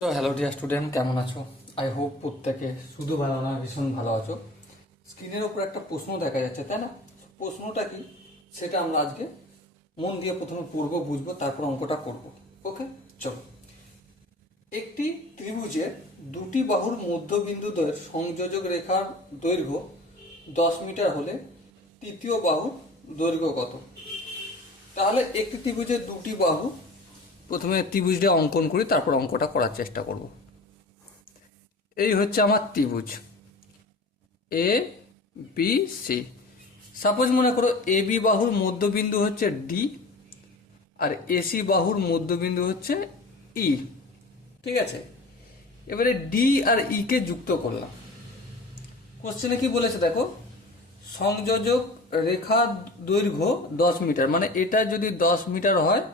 তো hello dear student, কেমন আছো? আই হোপ প্রত্যেকে শুধু ভালো না, ভীষণ ভালো আছো। স্ক্রিনের উপর একটা প্রশ্ন দেখা যাচ্ছে, তাই না? প্রশ্নটা কি সেটা আমরা আজকে মন দিয়ে প্রথমে পড়বো, বুঝবো, তারপর অঙ্কটা করব। ওকে, চলো। একটি ত্রিভুজের দুটি বাহুর মধ্যবিন্দুদ্বয়ের সংযোজক রেখার দৈর্ঘ্য 10 মিটার হলে তৃতীয় বাহুর দৈর্ঘ্য কত? তাহলে একটি ত্রিভুজের দুটি বাহু, প্রথমে ত্রিভুজটা অঙ্কন করি, তারপর অঙ্কটা করার চেষ্টা করব। এই হচ্ছে আমার ত্রিভুজ এ বি সি। সাপোজ মনে করো এ বি বাহুর মধ্যবিন্দু হচ্ছে ডি আর এসি বাহুর মধ্যবিন্দু হচ্ছে ই। ঠিক আছে, এবারে ডি আর ই কে যুক্ত করলাম। কোশ্চেনে কি বলেছে দেখো, সংযোজক রেখা দৈর্ঘ্য 10 মিটার, মানে এটা যদি 10 মিটার হয়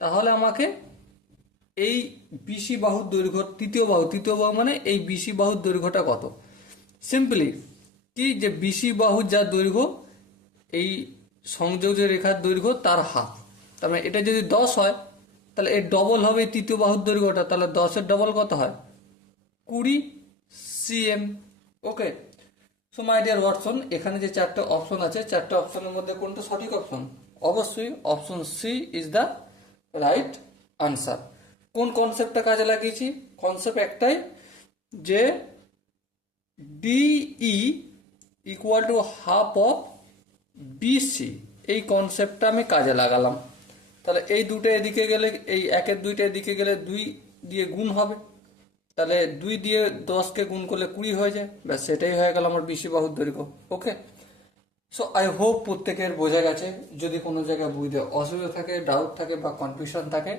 তাহলে আমাকে এই বিসি বাহুর দৈর্ঘ্য, তৃতীয় বাহু মানে এই বিসি বাহুর দৈর্ঘ্যটা কত? সিম্পলি কি, যে বিসি বাহুর যা দৈর্ঘ্য এই সংযোগ রেখার দৈর্ঘ্য তার হাফ। তার মানে এটা যদি 10 হয় তাহলে এর ডবল হবে এই তৃতীয় বাহুর দৈর্ঘ্যটা, তাহলে 10-এর ডবল কত হয়? 20 cm। Okay, so my dear Watson, এখানে যে চারটে অপশন আছে, চারটে অপশনের মধ্যে কোনটা সঠিক অপশন? অবশ্যই option C is the right answer. কোন কনসেপ্টটা কাজে লাগিয়েছি? কনসেপ্ট একটাই, যে DE equal to half of BC, এই কনসেপ্টটা আমি কাজে লাগালাম। তাহলে এই দুটো এদিকে গেলে, এই একের দুইটা এদিকে গেলে 2 দিয়ে গুণ হবে, তাহলে 2 দিয়ে 10কে গুণ করলে 20 হয়ে যায়, ব্যাস সেটাই হয়ে গেল আমার বিসি বাহুর দৈর্ঘ্য। ওকে, সো আই হোপ প্রত্যেকের বোঝা গেছে। যদি কোনো জায়গায় বুঝতে অসুবিধা থাকে, ডাউট থাকে বা কনফিউশন থাকে,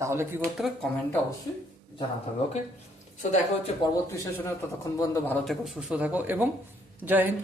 তাহলে কি করতে হবে? কমেন্টটা অবশ্যই জানাতে হবে। ওকে, সো দেখা হচ্ছে পরবর্তী সেশনে। ততক্ষণ পর্যন্ত ভালো থেকো, সুস্থ থাকো এবং জয় হিন্দ।